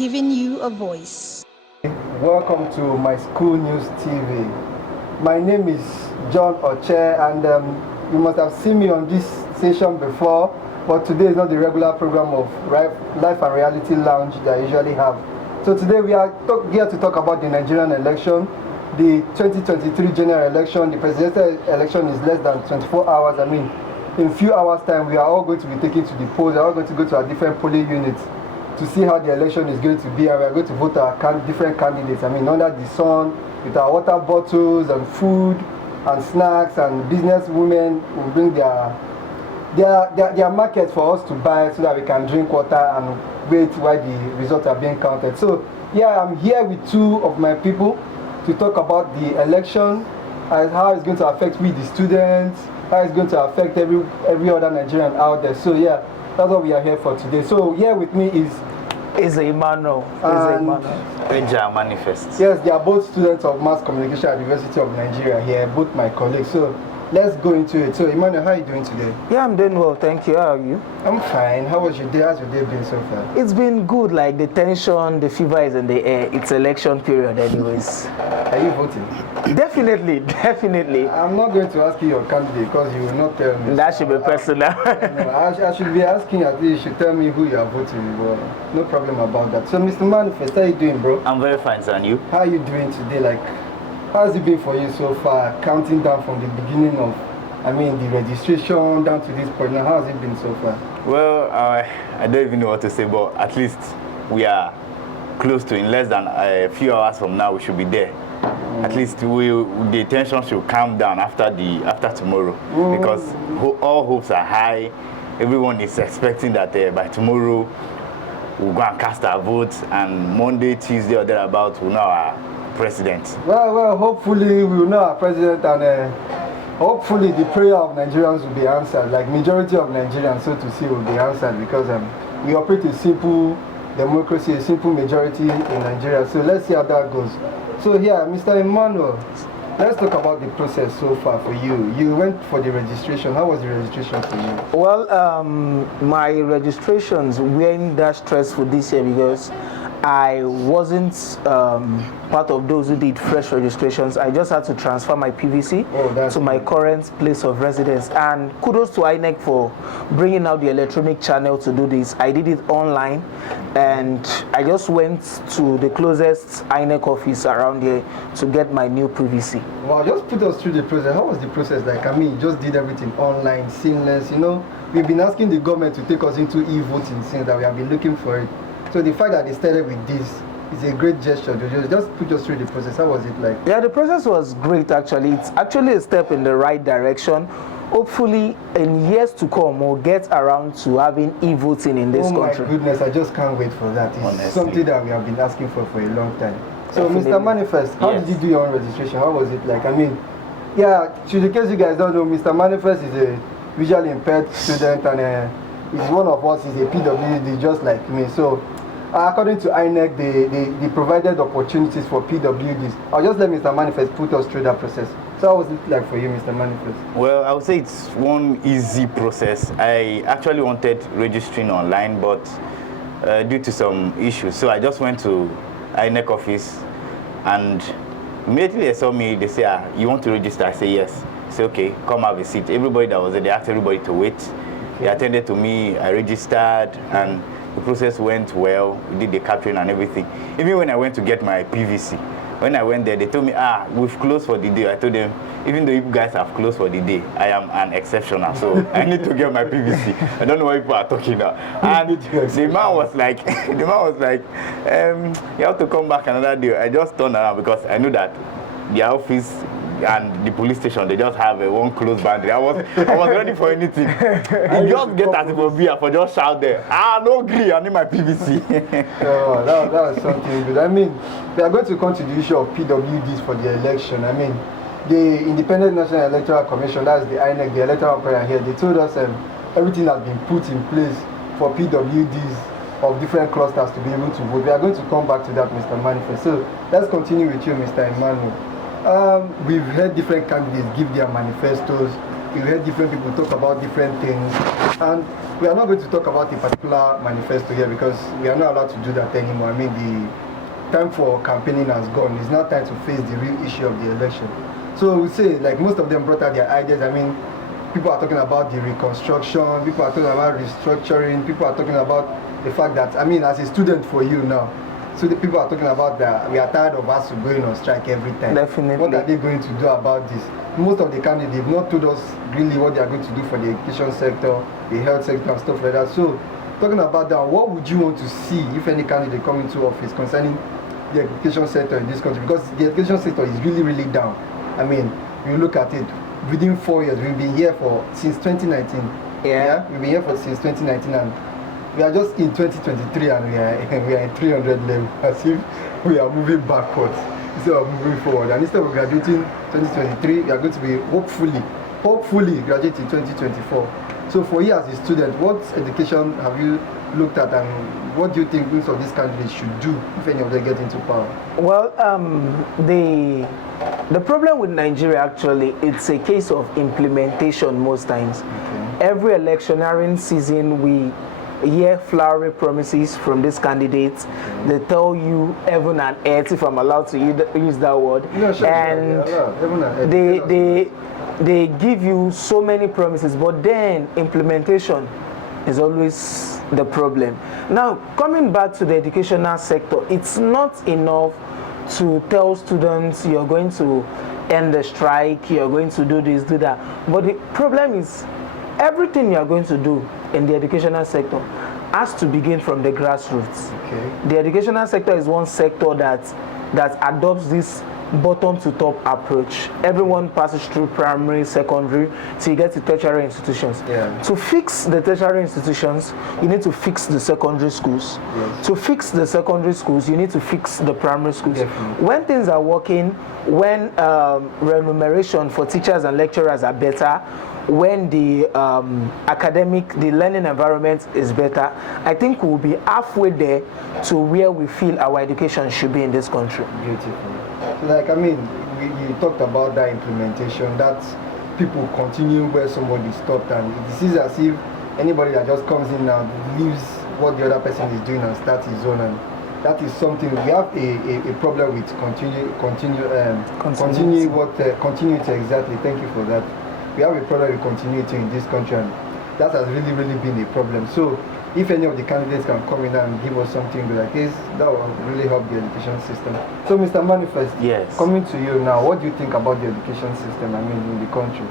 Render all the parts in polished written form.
giving you a voice. Welcome to my school news TV. My name is John Oche, and you must have seen me on this station before, but today is not the regular program of Life and Reality Lounge that I usually have. So today we are here to talk about the Nigerian election, the 2023 general election. The presidential election is less than 24 hours. I mean, in a few hours' time, we are all going to be taken to the polls. We are all going to go to our different polling units to see how the election is going to be, and we are going to vote our different candidates. I mean, under the sun, with our water bottles and food and snacks, and business women will bring their market for us to buy so that we can drink water and wait while the results are being counted. So yeah, I'm here with two of my people to talk about the election and how it's going to affect we, the students, how it's going to affect every other Nigerian out there. So yeah, that's what we are here for today. So here with me is Emmanuel. Benja Manifest. Yes, they are both students of mass communication at the University of Nigeria here, both my colleagues. So let's go into it. So Emmanuel, how are you doing today? Yeah, I'm doing well, thank you. How are you? I'm fine. How was your day? How's your day been so far? It's been good. Like the tension, the fever is in the air. It's election period anyways. Are you voting? Definitely. I'm not going to ask you your candidate because you will not tell me. That should be personal. I should be asking at least you should tell me who you are voting for. No problem about that. So Mr. Manifest, how are you doing, bro? I'm very fine, sir. And you? How are you doing today? Like, how's it been for you so far? Counting down from the beginning of, the registration down to this point. Now, how has it been so far? Well, I don't even know what to say, but at least we are close to, in less than a few hours from now, we should be there. At least the tension should calm down after tomorrow, because all hopes are high. Everyone is expecting that by tomorrow we'll go and cast our votes, and Monday, Tuesday or thereabout we'll know our president. Well, hopefully we will know our president, and hopefully the prayer of Nigerians will be answered. Like majority of Nigerians, so to say, will be answered, because we operate a simple democracy, a simple majority in Nigeria. So let's see how that goes. So yeah, Mr. Emmanuel, let's talk about the process so far for you. You went for the registration. How was the registration for you? Well, my registrations weren't that stressful this year because I wasn't part of those who did fresh registrations. I just had to transfer my PVC to my current place of residence. And kudos to INEC for bringing out the electronic channel to do this. I did it online, and I just went to the closest INEC office around here to get my new PVC. Wow, just put us through the process. How was the process like? You just did everything online, seamless. We've been asking the government to take us into e-voting since that we have been looking for it. So the fact that they started with this is a great gesture. Just put us through the process. How was it like? Yeah, the process was great actually. It's actually a step in the right direction. Hopefully, in years to come, we'll get around to having e-voting in this country. Oh my goodness, I just can't wait for that. It's honestly something that we have been asking for a long time. So Definitely. Mr. Manifest, how did you do your own registration? How was it like? To the case you guys don't know, Mr. Manifest is a visually impaired student, and he's one of us. He's a PWD just like me. So according to INEC, they provided opportunities for PWDs. I'll just let Mr. Manifest put us through that process. So how was it like for you, Mr. Manifest? Well, I would say it's one easy process. I actually wanted registering online, but due to some issues, so I just went to INEC office, and immediately they saw me, they say, you want to register? I say yes. I say, okay, come have a seat. Everybody that was there, they asked everybody to wait. They attended to me, I registered, and the process went well. We did the capturing and everything. Even when I went to get my PVC, when I went there, they told me, we've closed for the day. I told them, even though you guys have closed for the day, I am an exceptional, so I need to get my PVC. I don't know what people are talking about. And the man was like, you have to come back another day. I just turned around because I knew that the office and the police station, they just have one close boundary. I was ready for anything. You just get as if for beer for just shout there. No agree, I need my PVC. Oh, that was something good. We are going to come to the issue of PWDs for the election. The Independent National Electoral Commission, that's the INEC, the electoral operator here, they told us everything has been put in place for PWDs of different clusters to be able to vote. We are going to come back to that, Mr. Manifest. So let's continue with you, Mr. Emmanuel. We've heard different candidates give their manifestos, you heard different people talk about different things, and we are not going to talk about a particular manifesto here because we are not allowed to do that anymore. I mean, the time for campaigning has gone. It's now time to face the real issue of the election. So we say, like, most of them brought out their ideas. I mean, people are talking about the reconstruction, people are talking about restructuring, people are talking about the fact that, I mean, as a student for you now, so the people are talking about that we are tired of us going on strike every time. Definitely. What are they going to do about this? Most of the candidates have not told us really what they are going to do for the education sector, the health sector and stuff like that. So talking about that, what would you want to see if any candidate come into office concerning the education sector in this country? Because the education sector is really, really down. I mean, you look at it, within 4 years, we've been here since 2019. Yeah. We've been here since 2019 and we are just in 2023 and we are in 300 level, as if we are moving backwards instead of moving forward. And instead of graduating 2023, we are going to be hopefully graduate in 2024. So for you as a student, what education have you looked at and what do you think most of these candidates should do if any of them get into power? Well, the problem with Nigeria actually, it's a case of implementation most times. Okay. Every electioneering season we hear flowery promises from these candidates. They tell you heaven and earth, if I'm allowed to use that word. No, sure, and they give you so many promises, but then implementation is always the problem. Now, coming back to the educational sector, it's not enough to tell students you're going to end the strike, you're going to do this, do that. But the problem is everything you're going to do in the educational sector has to begin from the grassroots. Okay. The educational sector is one sector that adopts this bottom to top approach. Everyone passes through primary, secondary, till you get to tertiary institutions. Yeah. To fix the tertiary institutions, you need to fix the secondary schools. Yes. To fix the secondary schools, you need to fix the primary schools. Definitely. When things are working, when remuneration for teachers and lecturers are better, when the the learning environment is better, I think we'll be halfway there to where we feel our education should be in this country. Beautiful. Like, I mean, you talked about that implementation, that people continue where somebody stopped, and it seems as if anybody that just comes in now leaves what the other person is doing and starts his own, and that is something we have a problem with continuity. Exactly. Thank you for that. We have a problem with continuity in this country, and that has really been a problem. So if any of the candidates can come in and give us something like this, that will really help the education system. So Mr. Manifest, yes, coming to you now, what do you think about the education system, I mean, in the country,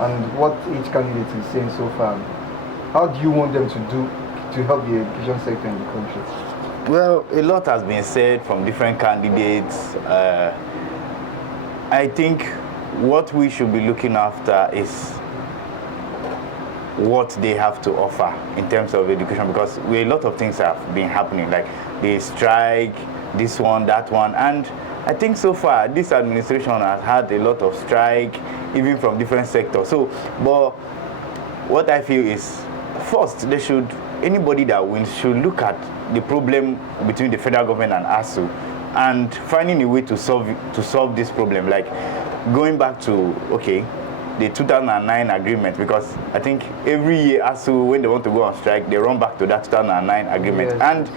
and what each candidate is saying so far? How do you want them to do to help the education sector in the country? Well, a lot has been said from different candidates. I think what we should be looking after is what they have to offer in terms of education, because a lot of things have been happening, like the strike, this one, that one, and I think so far this administration has had a lot of strike, even from different sectors. So, but what I feel is, first, anybody that wins should look at the problem between the federal government and ASU and finding a way to solve this problem, like going back to, okay, the 2009 agreement, because I think every year ASU, when they want to go on strike, they run back to that 2009 agreement. Yes, and yes.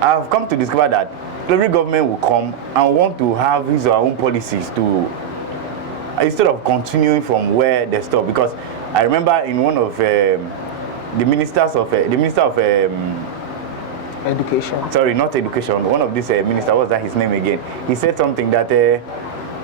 I've come to discover that every government will come and want to have his or her own policies to, instead of continuing from where they stop. Because I remember in one of the minister of education. Sorry, not education. One of these ministers, what's that his name again? He said something that the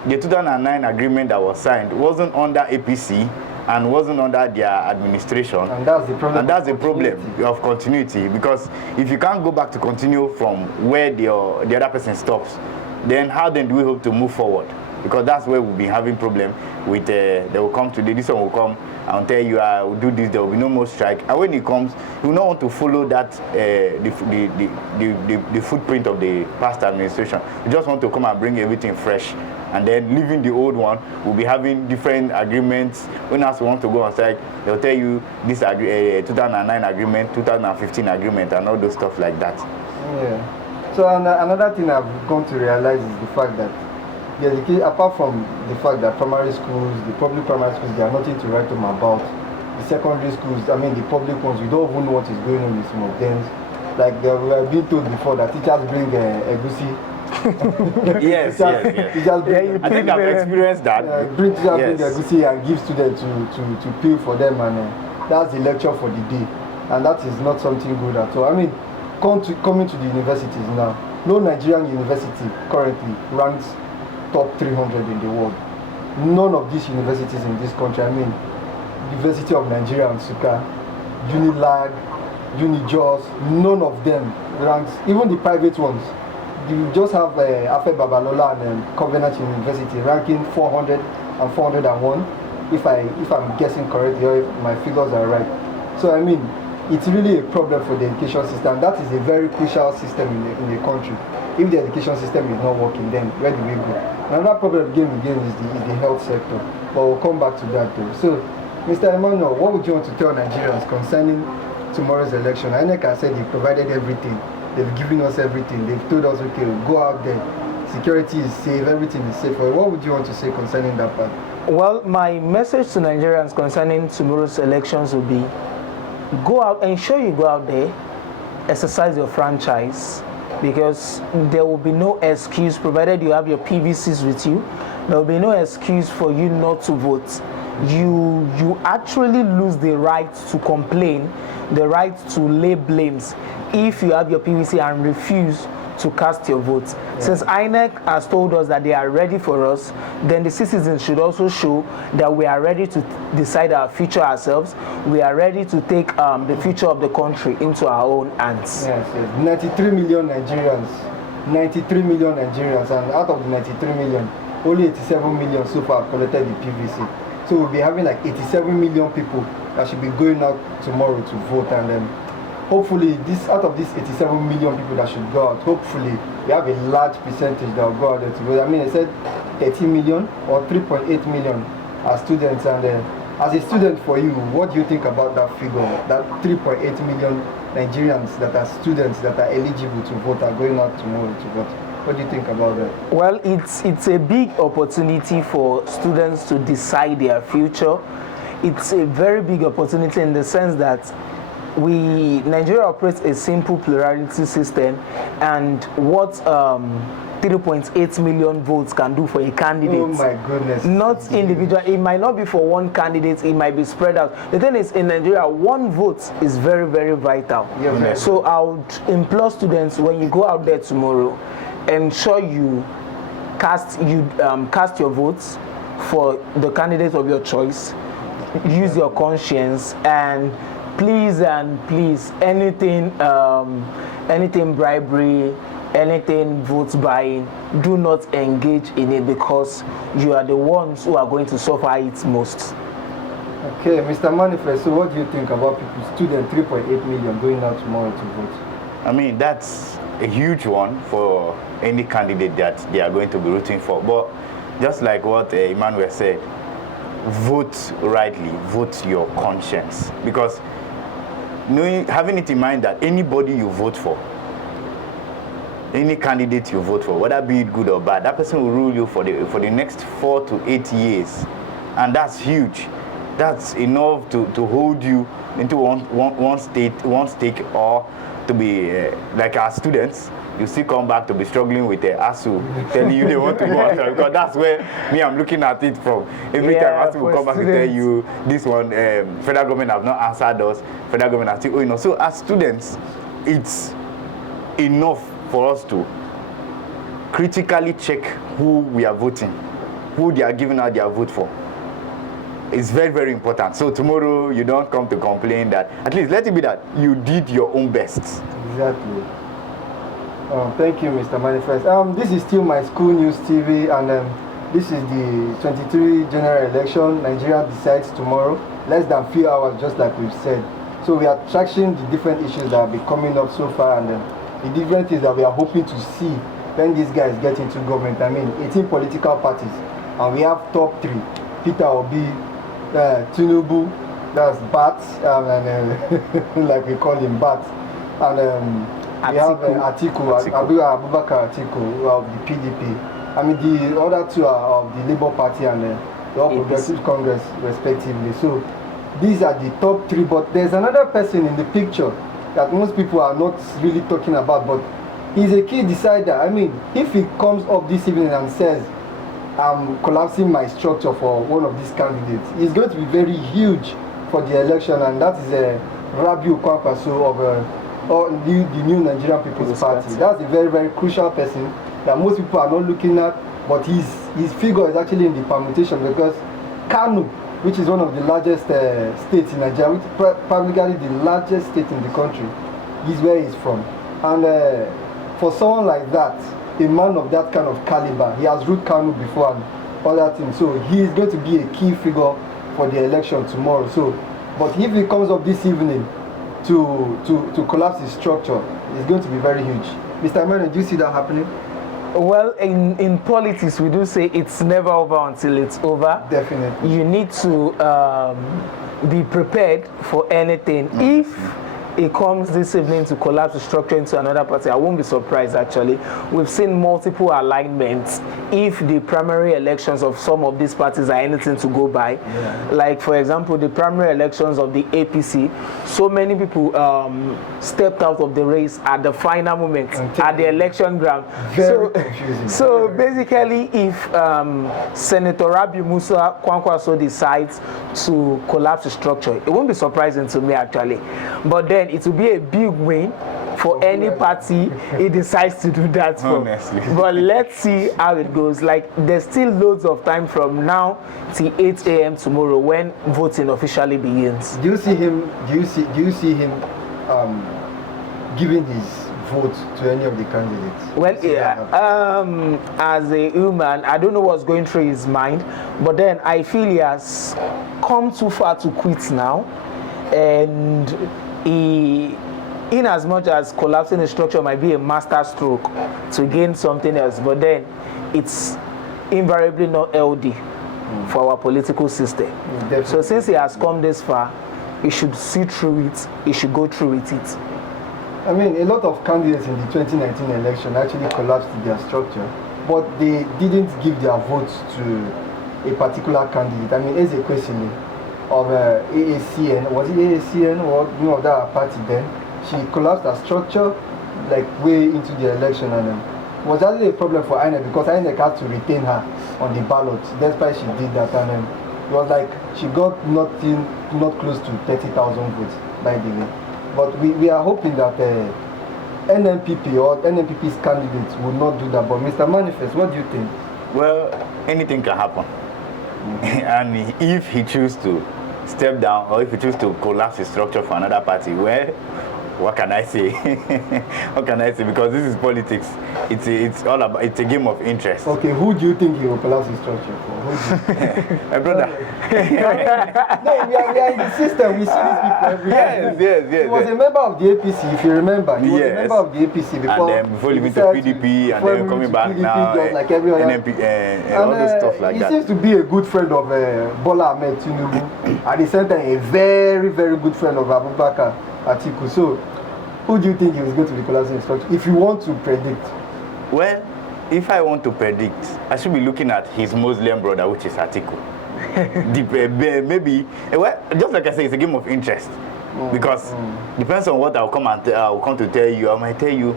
2009 agreement that was signed wasn't under APC and wasn't under their administration. And that's the problem. And that's the problem of continuity, because if you can't go back to continue from where the other person stops, then how then do we hope to move forward? Because that's where we'll be having problem with, they will come today, this one will come and tell you, I will do this, there will be no more strike. And when it comes, you will not want to follow that, the footprint of the past administration. You just want to come and bring everything fresh. And then leaving the old one, we'll be having different agreements. When else we want to go on strike, they'll tell you this 2009 agreement, 2015 agreement, and all those stuff like that. Yeah. So another thing I've come to realize is the fact that the education, apart from the fact that primary schools, the public primary schools, they are nothing to write home about. The secondary schools, I mean the public ones, we don't even know what is going on with some of them. Like we were being told before that teachers bring egusi. Yes, yes. Teachers bring, I think I've experienced that. Bring egusi and give students to peel for them, and that's the lecture for the day. And that is not something good at all. I mean, coming to the universities now, no Nigerian university currently ranks top 300 in the world. None of these universities in this country, I mean, University of Nigeria and Nsukka, Unilag, Unijos, none of them ranks, even the private ones. You just have Afe Babalola and Covenant University ranking 400 and 401, if I'm guessing correctly, or if my figures are right. So I mean, it's really a problem for the education system. That is a very crucial system in the country. If the education system is not working, then where do we go? Another problem again is the health sector. But we'll come back to that though. So, Mr. Emmanuel, what would you want to tell Nigerians concerning tomorrow's election? INEC has said they provided everything. They've given us everything. They've told us, okay, go out there. Security is safe. Everything is safe. What would you want to say concerning that part? Well, my message to Nigerians concerning tomorrow's elections will be, go out, ensure you go out there, exercise your franchise, because there will be no excuse, provided you have your PVCs with you, there will be no excuse for you not to vote. You actually lose the right to complain, the right to lay blames if you have your PVC and refuse to cast your vote. Yeah. Since INEC has told us that they are ready for us, then the citizens should also show that we are ready to decide our future ourselves. We are ready to take the future of the country into our own hands. Yes, yes. 93 million Nigerians. 93 million Nigerians, and out of the 93 million, only 87 million so far collected the PVC. So we'll be having like 87 million people that should be going out tomorrow to vote, and then hopefully out of these 87 million people that should go out, hopefully we have a large percentage that will go out there to vote. I mean, they said 30 million or 3.8 million are students, and as a student for you, what do you think about that figure, that 3.8 million Nigerians that are students that are eligible to vote are going out tomorrow to vote? What do you think about that? Well, it's a big opportunity for students to decide their future. It's a very big opportunity in the sense that Nigeria operates a simple plurality system, and what 3.8 million votes can do for a candidate. Oh my goodness. Not individual. It might not be for one candidate, it might be spread out. The thing is, in Nigeria, one vote is very, very vital. Yeah, so I would implore students, when you go out there tomorrow, ensure you cast your votes for the candidate of your choice. Use your conscience, and please, anything bribery, anything vote buying, do not engage in it, because you are the ones who are going to suffer it most. Okay, Mr. Manifest, so what do you think about people, students, 3.8 million going out tomorrow to vote? I mean, that's a huge one for any candidate that they are going to be rooting for. But just like what Emmanuel said, vote rightly, vote your conscience, because having it in mind that anybody you vote for, any candidate you vote for, whether be it good or bad, that person will rule you for the next 4 to 8 years, and that's huge. That's enough to hold you into one stake, or to be like our students. You still come back to be struggling with ASU, telling you they want to go outside, because that's where I'm looking at it from. Every time ASU will come back and tell you, this one, federal government have not answered us, federal government are still, So as students, it's enough for us to critically check who we are voting, who they are giving out their vote for. It's very, very important. So tomorrow, you don't come to complain that, at least let it be that you did your own best. Exactly. Thank you, Mr. Manifest. This is still My School News TV, and this is the 23 general election. Nigeria decides tomorrow, less than few hours, just like we've said. So we are tracking the different issues that have been coming up so far, and the different things that we are hoping to see when these guys get into government. I mean, 18 political parties, and we have top 3. Peter Obi, Tinubu, that's Bats, and like we call him Bats, and we have Atiku, Abubakar Atiku of the PDP, I mean, the other two are of the Labour Party and the All Progressive Congress, respectively. So these are the top three. But there's another person in the picture that most people are not really talking about, but he's a key decider. I mean, if he comes up this evening and says, I'm collapsing my structure for one of these candidates, it's going to be very huge for the election, and that is Rabiu Kwankwaso of the new Nigerian People's Party. That's a very, very crucial person that most people are not looking at, but his figure is actually in the permutation, because Kano, which is one of the largest states in Nigeria, which probably the largest state in the country, is where he's from. And for someone like that, a man of that kind of caliber, he has ruled Kano before and other things, so he is going to be a key figure for the election tomorrow. So, but if he comes up this evening to collapse his structure, it's going to be very huge. Mr. Emmanuel, do you see that happening? Well, in politics, we do say it's never over until it's over. Definitely. You need to be prepared for anything. If it comes this evening to collapse the structure into another party, I won't be surprised actually. We've seen multiple alignments if the primary elections of some of these parties are anything to go by. Yeah. Like, for example, the primary elections of the APC, so many people stepped out of the race at the final moment at the election ground. Very confusing. So basically, if Senator Rabiu Musa Kwankwaso decides to collapse the structure, it won't be surprising to me actually. But then it will be a big win for any party he decides to do that for. Honestly. But let's see how it goes. Like, there's still loads of time from now till 8 a.m. tomorrow when voting officially begins. Do you see him? Do you see him giving his vote to any of the candidates? Well, yeah. As a human, I don't know what's going through his mind, but then I feel he has come too far to quit now, and in as much as collapsing the structure might be a master stroke to gain something else, but then it's invariably not LD for our political system. So since he has come this far, he should see through it, he should go through with it. I mean, a lot of candidates in the 2019 election actually collapsed their structure, but they didn't give their votes to a particular candidate. I mean, Eze Kwesili of AACN, was it AACN or that party then? She collapsed her structure like way into the election, and it was actually a problem for INEC because INEC had to retain her on the ballot. That's why she did that, and it was like she got not close to 30,000 votes by the way. But we are hoping that NNPP or NNPP's candidates will not do that. But Mr. Manifest, what do you think? Well, anything can happen. And if he chooses to step down or if he chooses to collapse his structure for another party, well, what can I say? What can I say? Because this is politics. It's all about, it's a game of interest. Okay, who do you think he will collapse his structure for? My brother. No, we are in the system. We see these people every day. Yes. He was a member of the APC, if you remember. He was a member of the APC before. And then before leaving to PDP, and then coming back now, like every other. NMP, and all this stuff like that. He seems to be a good friend of Bola Ahmed Tinubu. At the same time, a very, very good friend of Abubakar Atiku. So, who do you think he was going to be collapsing his structure? If you want to predict. Well, if I want to predict, I should be looking at his Muslim brother, which is Atiku. Maybe, well, just like I say, it's a game of interest. Because depends on what I'll come to tell you. I might tell you,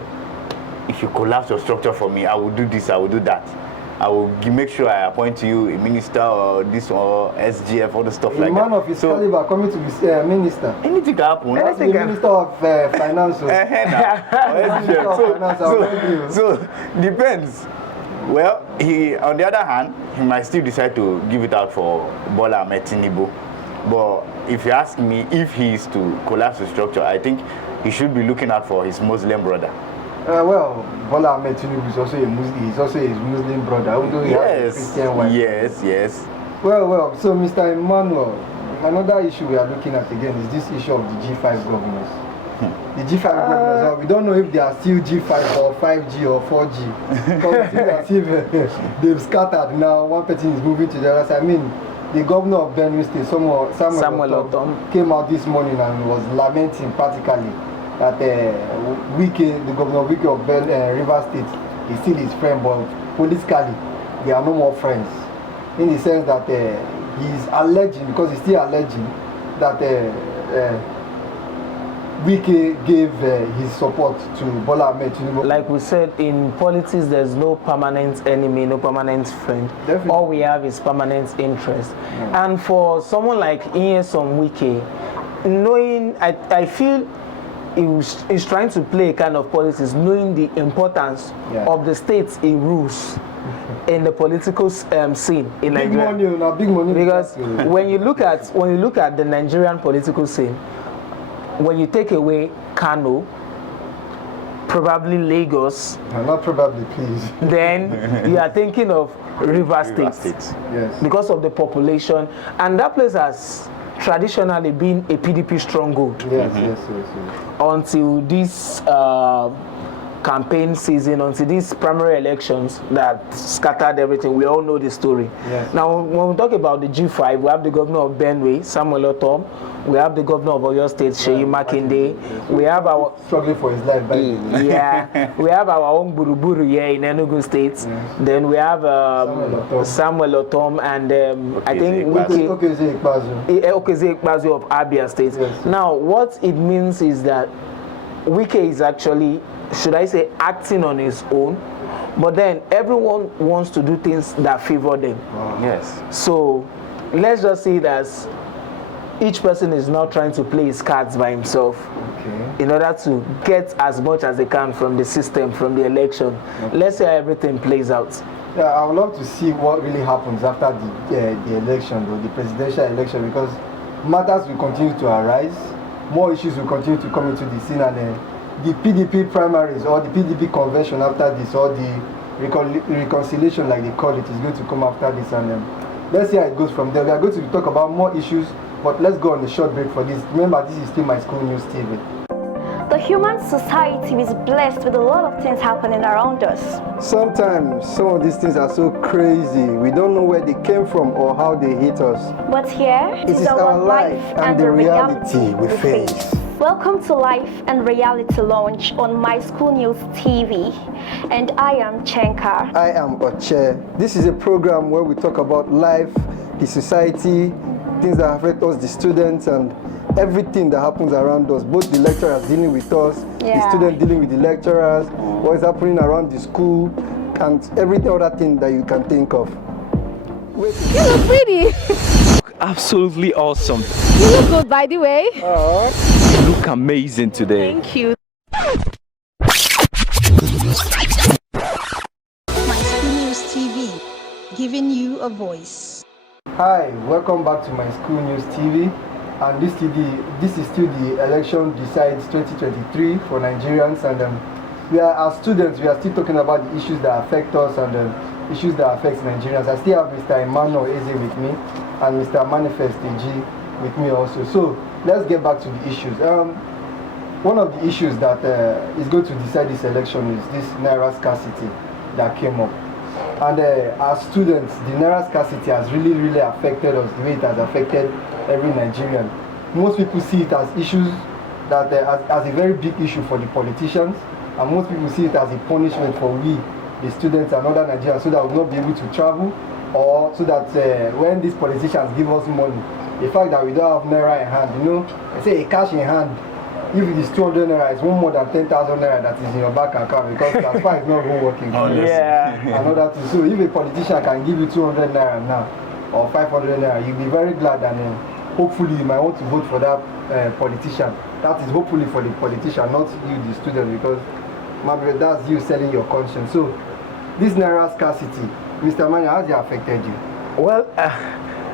if you collapse your structure for me, I will do this, I will do that. I will make sure I appoint you a minister or this or SGF, all the stuff like that. A man of his caliber coming to be a minister. Anything can happen. That's the Minister of Finance. So depends. Well, on the other hand, he might still decide to give it out for Bola Ahmed Tinubu. But if you ask me if he is to collapse the structure, I think he should be looking out for his Muslim brother. Well, Bola Ahmed Tinubu is also a Muslim. He's also his Muslim brother, although he has a Christian wife. Yes. Well. So, Mr. Emmanuel, another issue we are looking at again is this issue of the G5 governors. The G5 governors, we don't know if they are still G5 or 5G or 4G. Because it's as if they've scattered now. One person is moving to the other side. I mean, the governor of Benue State, Samuel Otom, came out this morning and was lamenting practically that the governor of Wike of Rivers State he's still his friend, but politically, they are no more friends. In the sense that he's alleging, because he's still alleging, that Wike gave his support to Bola Ahmed Tinubu. Like we said, in politics, there's no permanent enemy, no permanent friend. Definitely. All we have is permanent interest. Yeah. And for someone like Nyesom Wike, knowing, I feel he's trying to play a kind of politics, knowing the importance of the states he rules in the political scene in big Nigeria. Money, big money. Because when you look at the Nigerian political scene, when you take away Kano, probably Lagos, no, not probably, please. then you are thinking of River State. Yes. Because of the population, and that place has traditionally been a PDP stronghold. Yes, yes. Until this campaign season, until these primary elections that scattered everything. We all know the story. Yes. Now, when we talk about the G5, we have the governor of Benue, Samuel Otom. We have the governor of Oyo State, Seyi Makinde. Yes. We have our struggling for his life. Yeah. We have our own Buruburu here in Enugu State. Yes. Then we have Samuel Otom, and I think Okeze Ikpeazu of Abia State. Yes. Now, what it means is that Wike is actually, should I say, acting on his own, but then everyone wants to do things that favor them. Wow. Yes. So let's just see it as each person is now trying to play his cards by himself, in order to get as much as they can from the system, from the election. Let's see how everything plays out. Yeah, I would love to see what really happens after the election, though, the presidential election, because matters will continue to arise, more issues will continue to come into the scene, and the PDP primaries or the PDP convention after this, or the reconciliation, like they call it, is going to come after this, and let's see how it goes from there. We are going to talk about more issues, but let's go on a short break for this. Remember, this is still My School News TV. The human society is blessed with a lot of things happening around us. Sometimes some of these things are so crazy, we don't know where they came from or how they hit us. But here it is our life and the reality we face. Welcome to Life and Reality Launch on My School News TV. And I am Chenka. I am Oche. This is a program where we talk about life, the society, things that affect us, the students, and everything that happens around us, both the lecturers dealing with us, the students dealing with the lecturers, what is happening around the school, and every other thing that you can think of. You look pretty. Absolutely awesome. You look good, by the way. You look amazing today. Thank you. My School News TV, giving you a voice. Hi, welcome back to My School News TV. And this is still the Election Decides 2023 for Nigerians, and we are, as students, we are still talking about the issues that affect us and issues that affect Nigerians. I still have Mr. Emmanuel Eze with me and Mr. Manifest G with me also. So let's get back to the issues. One of the issues that is going to decide this election is this Naira scarcity that came up. And as students, the Naira scarcity has really affected us the way it has affected every Nigerian. Most people see it as issues that as a very big issue for the politicians, and most people see it as a punishment for we, the students and other Nigerians, so that we will not be able to travel, or so that when these politicians give us money, the fact that we don't have Naira in hand, I say a cash in hand, if it is 200 Naira, it's one more than 10,000 Naira that is in your bank account, because that's why it's not even working. Another thing. So if a politician can give you 200 Naira now, or 500 Naira, you'll be very glad, and hopefully you might want to vote for that politician. That is hopefully for the politician, not you, the student, because maybe that's you selling your conscience. So this Naira scarcity, Mr. Manya, how has it affected you? Well,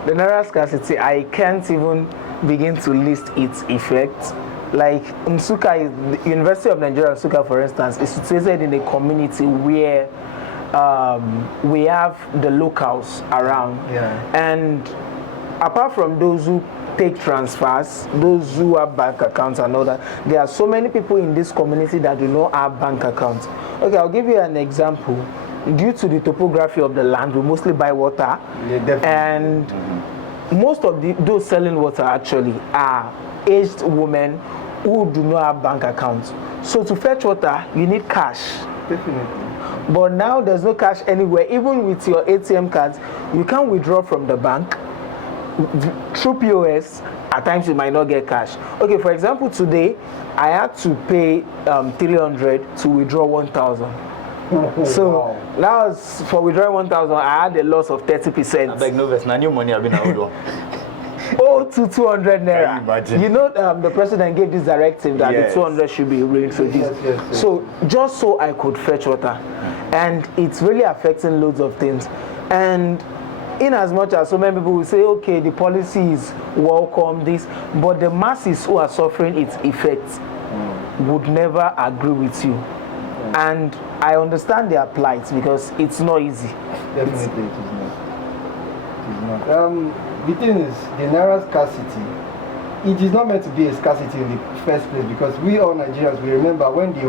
the Naira scarcity, I can't even begin to list its effects. Like Nsukka, the University of Nigeria, Nsukka, for instance, is situated in a community where we have the locals around. And apart from those who take transfers, those who have bank accounts and all that, there are so many people in this community that do not have bank accounts. Okay, I'll give you an example. Due to the topography of the land, we mostly buy water, and most of those selling water actually are aged women who do not have bank accounts. So to fetch water, you need cash. Definitely. But now there's no cash anywhere. Even with your ATM cards, you can't withdraw from the bank. Through POS, at times you might not get cash. Okay, for example, today I had to pay 300 to withdraw 1,000. So Wow. that was for withdrawing 1,000. I had a loss of 30%. I beg no verse. Now new money I've been hold on. Oh, to 200 naira. Can you imagine? You know, the president gave this directive that Yes. the 200 should be reintroduced. Yes. So just so I could fetch water, and it's really affecting loads of things. And in as much as so many people will say, okay, the policy is welcome, this, but the masses who are suffering its effects would never agree with you. And I understand their plight because it's not easy. Definitely, it is not. It is not. The thing is, the naira scarcity, it is not meant to be a scarcity in the first place, because we all Nigerians, we remember when the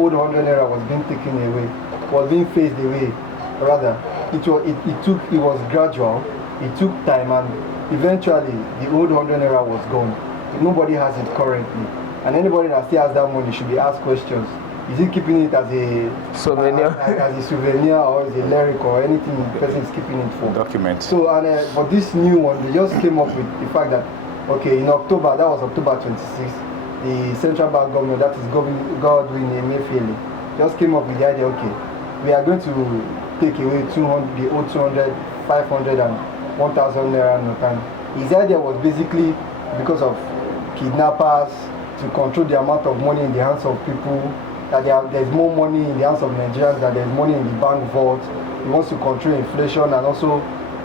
old 100 naira was being taken away, was being phased away, rather, it was gradual, it took time, and eventually the old 100 naira was gone. Nobody has it currently, and anybody that still has that money should be asked questions. Is he keeping it as a Souvenir? as a souvenir, or as a lyric, or anything the person is keeping it for? Document. So, but this new one, they just came up with the fact that, okay, in October, that was October 26th, the central bank governor, that is Godwin Emefiele, just came up with the idea, okay, we are going to take away 200, the old 200, 500, and 1,000 naira note. And his idea was basically because of kidnappers, to control the amount of money in the hands of people, that there's more money in the hands of Nigerians than there's money in the bank vault. He wants to control inflation and also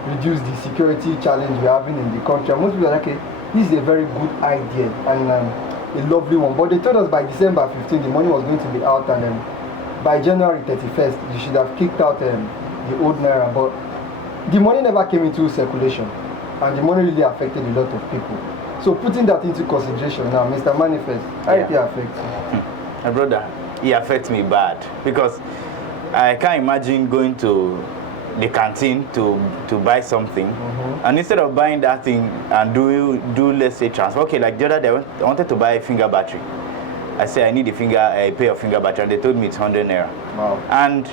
reduce the security challenge we're having in the country. And most people are like, okay, this is a very good idea and a lovely one. But they told us by December 15th the money was going to be out, and by January 31st you should have kicked out the old naira. But the money never came into circulation, and the money really affected a lot of people. So putting that into consideration now, Mr. Manifest, how did it affect you? My brother, it affects me bad because I can't imagine going to the canteen to buy something, and instead of buying that thing and do let's say transfer. Okay, like the other day I wanted to buy a finger battery. I said I need a pair of finger battery, and they told me it's 100 naira. Wow. And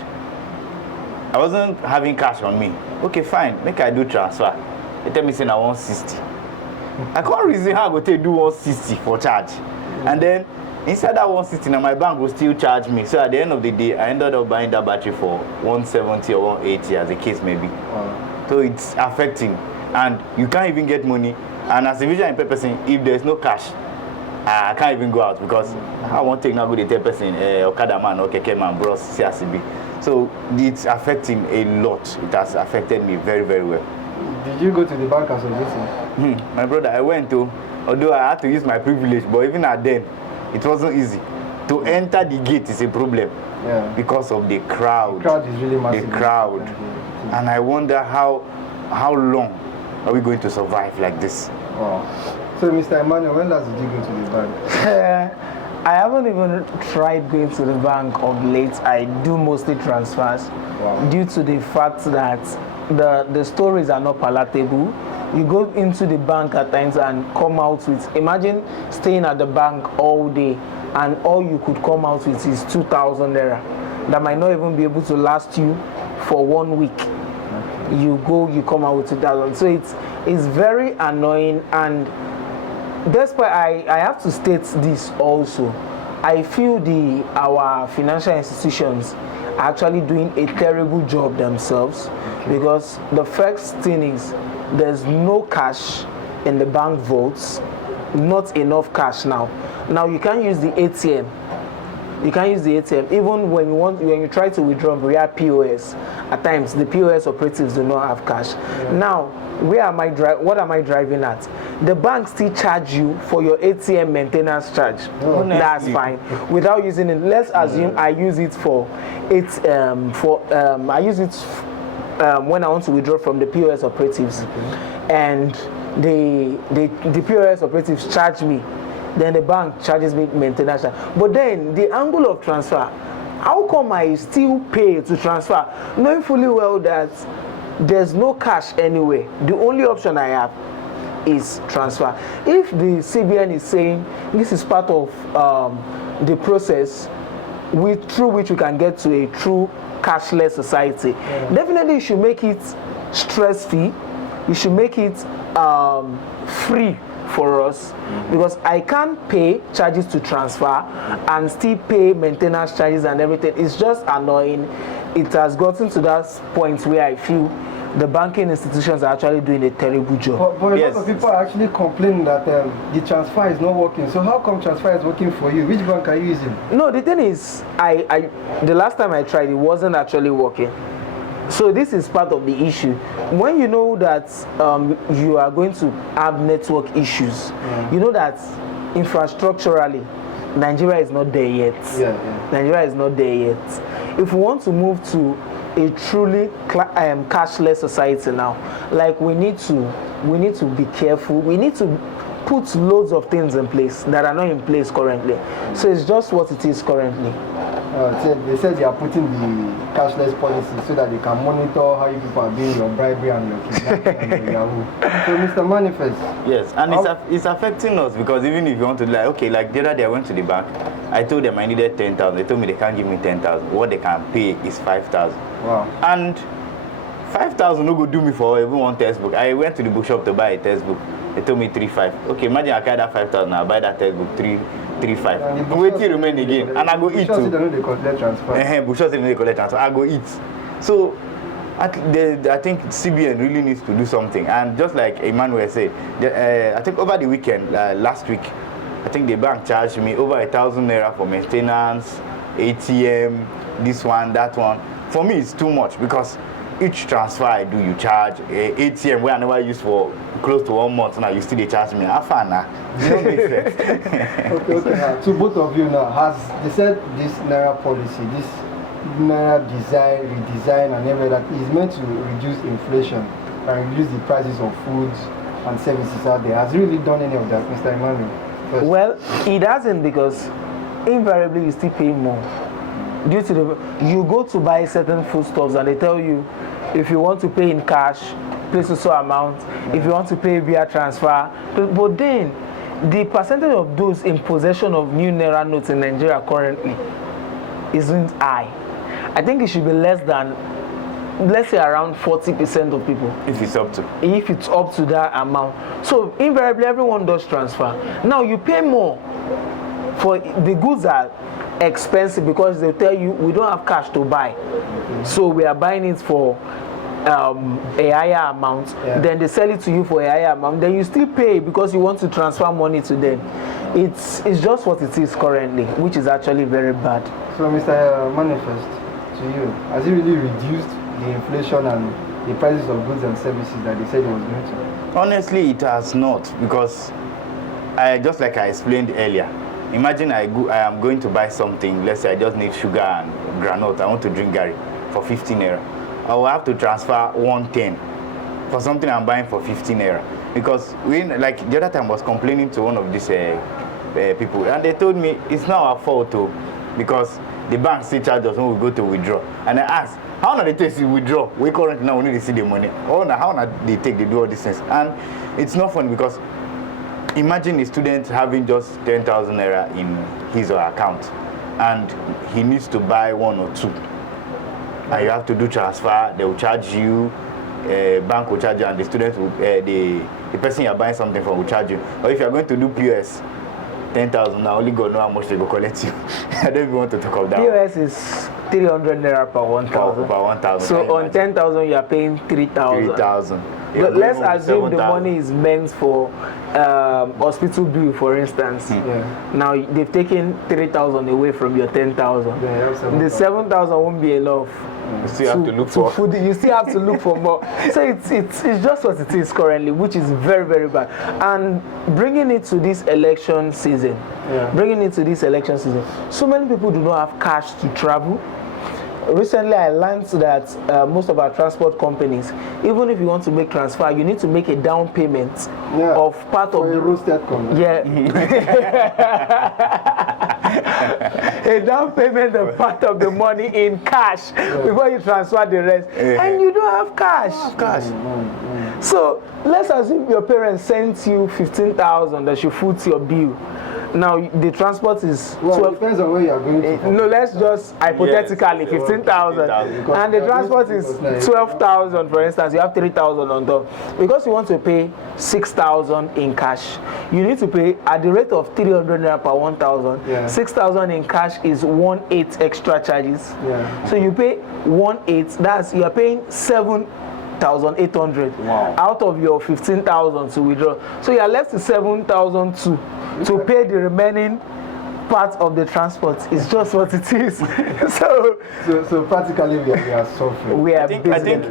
I wasn't having cash on me. Okay, fine, make I do transfer. They tell me say I want 160. I can't reason how I go take do 160 for charge, and then inside that 160, now my bank will still charge me. So at the end of the day, I ended up buying that battery for 170 or 180, as the case may be. So it's affecting, and you can't even get money. And as a visual impaired person, if there's no cash, I can't even go out because I won't take now go to tell person, Okada man or Keke man, bros, CRCB. So it's affecting a lot. It has affected me very, very well. Did you go to the bank as a visit? My brother, I went to, although I had to use my privilege, but even at then, it wasn't easy. To enter the gate is a problem because of the crowd. The crowd is really massive. The crowd. And I wonder how long are we going to survive like this? Wow. So, Mr. Emmanuel, when last did you go to the bank? I haven't even tried going to the bank of late. I do mostly transfers due to the fact that the stories are not palatable. You go into the bank at times and come out with, imagine staying at the bank all day and all you could come out with is 2,000 naira. That might not even be able to last you for 1 week. You go, you come out with 2,000. So it's very annoying, and despite I have to state this also, I feel our financial institutions are actually doing a terrible job themselves, because the first thing is there's no cash in the bank vaults, not enough cash now. Now you can't use the ATM. You can't use the ATM even when you try to withdraw via POS. At times the POS operatives do not have cash. Now, what am I driving at? The bank still charge you for your ATM maintenance charge. That's fine. Without using it, let's assume I use it when I want to withdraw from the POS operatives, and the POS operatives charge me, then the bank charges me maintenance charge. But then the angle of transfer, how come I still pay to transfer, knowing fully well that there's no cash anywhere? The only option I have is transfer. If the CBN is saying this is part of the process, through which we can get to a true cashless society. Definitely you should make it stress-free. You should make it free for us, because I can't pay charges to transfer and still pay maintenance charges and everything. It's just annoying. It has gotten to that point where I feel the banking institutions are actually doing a terrible job. But a Yes. lot of people are actually complaining that the transfer is not working. So how come transfer is working for you? Which bank are you using? No, the thing is, the last time I tried, it wasn't actually working. So this is part of the issue. When you know that you are going to have network issues, you know that infrastructurally, Nigeria is not there yet. Nigeria is not there yet. If we want to move to a truly cashless society now, like we need to be careful. We need to put loads of things in place that are not in place currently. So it's just what it is currently. They said they are putting the cashless policy so that they can monitor how you people are doing your bribery and your kidnapping and your Yahoo. So, Mr. Manifest. Yes, and it's affecting us, because even if you want to, like, okay, like the other day I went to the bank, I told them I needed 10,000. They told me they can't give me 10,000. What they can pay is 5,000. Wow. And 5,000 no go do me for even one textbook. I went to the bookshop to buy a textbook. They told me 3,500. Okay, imagine I carry that 5,000. I buy that textbook 3,500. Wait till remain again, and I go eat too. They collect transfer. Bushos they collect transfer. I go eat. So I think CBN really needs to do something. And just like Emmanuel said, I think over the weekend, last week, I think the bank charged me over 1,000 naira for maintenance, ATM, this one, that one. For me, it's too much, because each transfer I do, you charge. ATM where I never used for close to 1 month now, you still they charge me. Afana, it don't make sense. Okay. To both of you now, they said this Naira policy, this Naira redesign and everything that is meant to reduce inflation and reduce the prices of foods and services out there. Has it really done any of that, Mr. Emmanuel? First. Well, it hasn't, because invariably you still pay more. Due to you go to buy certain foodstuffs and they tell you, if you want to pay in cash, place a certain amount. If you want to pay via transfer, but then the percentage of those in possession of new Naira notes in Nigeria currently isn't high. I think it should be less than, let's say, around 40% of people. If it's up to. If it's up to that amount. So invariably everyone does transfer. Now you pay more for the goods are expensive, because they tell you we don't have cash to buy, so we are buying it for a higher amount. Then they sell it to you for a higher amount, then you still pay because you want to transfer money to them. It's just what it is currently, which is actually very bad. So, Mr. Manifest, to you, has it really reduced the inflation and the prices of goods and services that they said it was going to? Honestly, it has not, because just like I explained earlier, imagine I am going to buy something. Let's say I just need sugar and granite. I want to drink Gary for 15 naira. I will have to transfer 110 for something I'm buying for 15 naira. Because like the other time I was complaining to one of these people, and they told me it's not our fault too, because the bank still charge us when we go to withdraw. And I asked, how now they take to withdraw? We currently now we need to see the money. How now they do all these things? And it's not fun, because imagine a student having just 10,000 naira in his or her account, and he needs to buy one or two, and you have to do transfer. They will charge you, bank will charge you, and the student will, the person you're buying something from will charge you. Or if you're going to do POS, 10,000, now only God know how much they will collect you. I don't even want to talk of that. POS is 300 naira per 1,000. Per 1,000. So on 10,000 you are paying 3,000. 3,000. But let's assume the money is meant for hospital bill, for instance. Now they've taken 3,000 away from your 10,000. The 7,000 won't be enough. You still have to look for food. You still have to look for more. So it's just what it is currently, which is very, very bad. And bringing it to this election season, so many people do not have cash to travel. Recently, I learned that most of our transport companies, even if you want to make transfer, you need to make a down payment of part of the roasted corn. A down payment of part of the money in cash before you transfer the rest, and you don't have cash. So let's assume your parents sent you 15,000 that should foot your bill, Now the transport is Well, 12. it depends on where you are going to. No, let's just hypothetically 15,000, and the transport is 12,000. For instance, you have 3,000 on top. Because you want to pay 6,000 in cash, you need to pay at the rate of 300 naira per 1,000. 6,000 in cash is 1/8 extra charges. So you pay 1/8. That's you are paying 7,800 out of your 15,000 to withdraw. So you are left to 7,002 to pay the remaining part of the transport. It's just what it is. so practically we are suffering. We are I think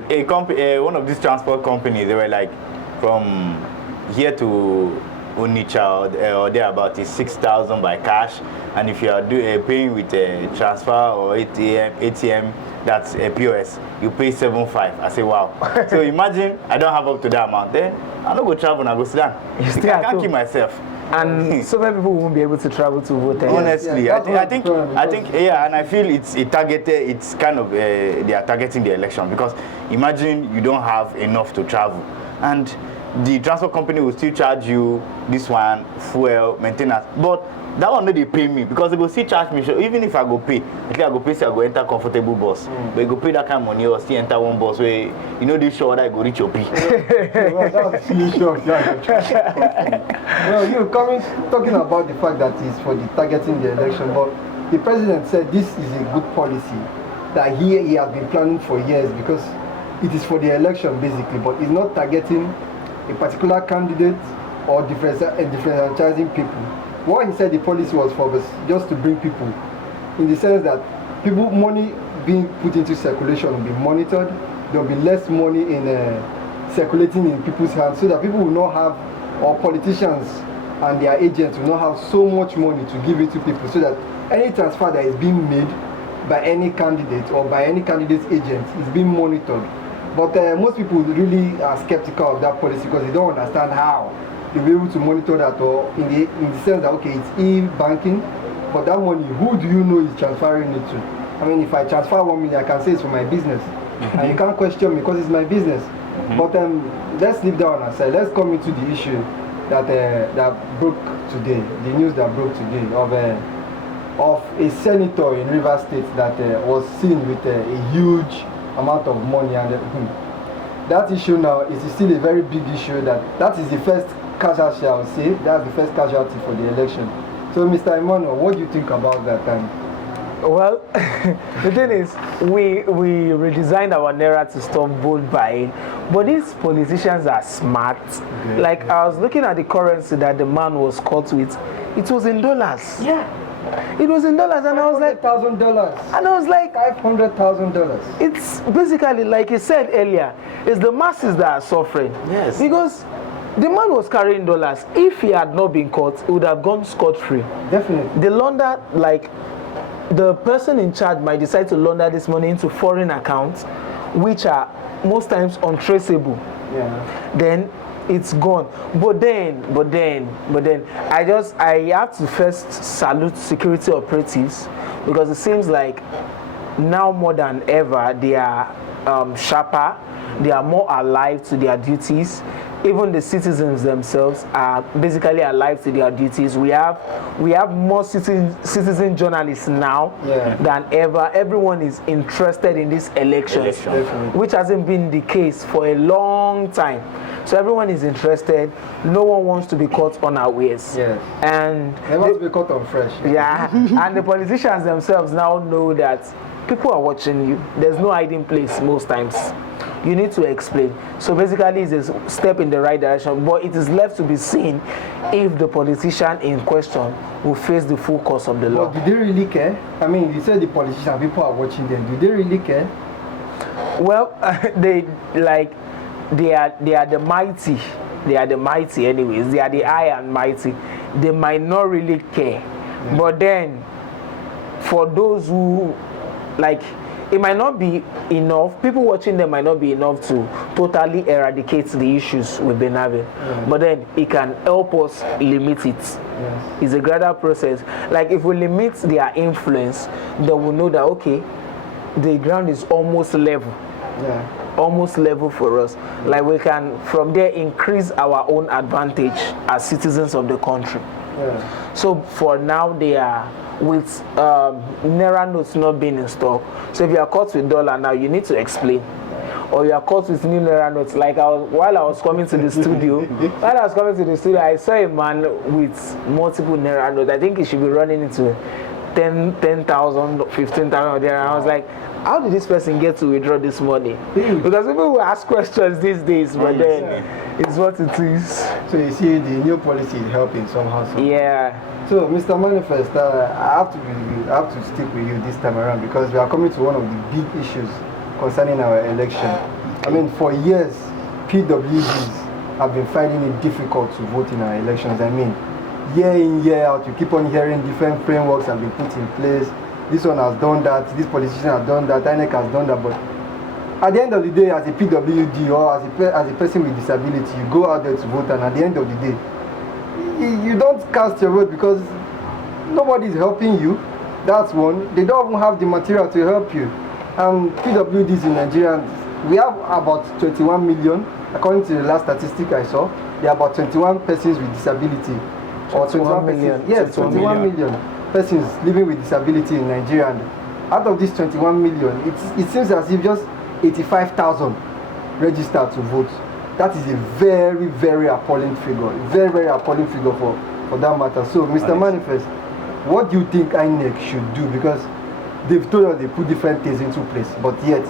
one of these transport companies, they were like from here to Onitsha or thereabout is 6,000 by cash, and if you are paying with a transfer or ATM, that's a POS, you pay 7,500. I say wow. So imagine I don't have up to that amount, then I don't go travel and I go sit down. I can't keep myself. And so many people won't be able to travel to vote. Honestly, I think, yeah, and I feel it's targeted. It's kind of they are targeting the election, because imagine you don't have enough to travel, and the transport company will still charge you this one, fuel, maintenance, but that one no they pay me, because they go still charge me. So even if I go pay, I think I go pay, say I go enter comfortable bus, but you go pay that kind of money or still enter one bus where you know this sure that I go reach your pay. That's really sure. Well, you talking about the fact that it's for the targeting the election, but the president said this is a good policy that he has been planning for years, because it is for the election basically, but it's not targeting a particular candidate or differentializing people. What he said the policy was for was just to bring people, in the sense that money being put into circulation will be monitored. There will be less money in circulating in people's hands, so that people will not have, or politicians and their agents will not have so much money to give it to people, so that any transfer that is being made by any candidate or by any candidate's agent is being monitored. But most people really are skeptical of that policy, because they don't understand how they'll be able to monitor that, or in the sense that, okay, it's e-banking, but that money, who do you know is transferring it to? I mean, if I transfer 1 million, I can say it's for my business, and you can't question me because it's my business. But let's leave that on aside. Let's come into the issue that broke today, the news that broke today of a senator in Rivers State that was seen with a huge amount of money, and that issue now is still a very big issue. That is the first casualty, I would say. That's the first casualty for the election. So, Mr. Emmanuel, what do you think about that? Well, the thing is, we redesigned our naira to stop vote buying, but these politicians are smart. Okay. Like, I was looking at the currency that the man was caught with. It was in dollars. Yeah. It was in dollars, and I was like, $500,000. And I was like, $500,000. It's basically, like you said earlier, it's the masses that are suffering. Yes. Because the man was carrying dollars. If he had not been caught, he would have gone scot-free. Definitely. The launder, like, the person in charge might decide to launder this money into foreign accounts, which are most times untraceable. Yeah. Then it's gone. But then I have to first salute security operatives, because it seems like now more than ever they are sharper, they are more alive to their duties. Even the citizens themselves are basically alive to their duties. We have more citizen journalists now than ever. Everyone is interested in this election, which hasn't been the case for a long time. So everyone is interested. No one wants to be caught unawares. Yes. And they want to be caught on fresh. Yeah. And the politicians themselves now know that people are watching you. There's no hiding place most times. You need to explain. So basically it's a step in the right direction, but it is left to be seen if the politician in question will face the full course of the law. But do they really care? I mean, you said the politicians, people are watching them. Do they really care? Well, they are the mighty. They are the mighty anyways. They are the high and mighty. They might not really care. Yeah. But then, for those who, like, it might not be enough, people watching them might not be enough to totally eradicate the issues we've been having. Yeah. But then it can help us limit it. Yes. It's a gradual process. Like, if we limit their influence, then we'll know that, okay, the ground is almost level. Yeah. Almost level for us. Like, we can from there increase our own advantage as citizens of the country. Yeah. So for now, they are with Naira notes not being in stock. So if you are caught with dollar now, you need to explain. Or you are caught with new Naira notes. Like while I was coming to the studio, I saw a man with multiple Naira notes. I think he should be running into 10,000, 15,000 there. And I was like, how did this person get to withdraw this money? Because people will ask questions these days, but then it's what it is. So you see, the new policy is helping somehow. Yeah. So, Mr. Manifest, I have to stick with you this time around because we are coming to one of the big issues concerning our election. I mean, for years, PWDs have been finding it difficult to vote in our elections. I mean, year in, year out, you keep on hearing different frameworks have been put in place. This one has done that, this politician has done that, INEC has done that, but at the end of the day, as a PWD or as a person with disability, you go out there to vote, and at the end of the day, you don't cast your vote because nobody is helping you. That's one. They don't even have the material to help you. PWDs in Nigeria, we have about 21 million, according to the last statistic I saw. There are about 21 persons with disability. Or 21 million. Persons, yes, 21 million persons living with disability in Nigeria. And out of these 21 million, it seems as if just 85,000 registered to vote. That is a very, very appalling figure. Very, very appalling figure for that matter. So, Mr. Manifest, what do you think INEC should do? Because they've told us they put different things into place, but yet,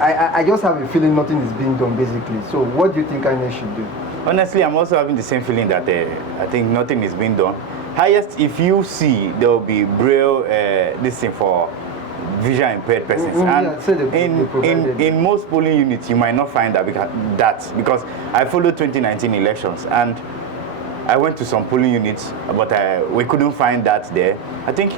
I just have a feeling nothing is being done, basically. So, what do you think INEC should do? Honestly, I'm also having the same feeling that I think nothing is being done. Highest, if you see, there will be braille, this thing for vision impaired persons. In most polling units, you might not find that because I followed 2019 elections and I went to some polling units, but we couldn't find that there. I think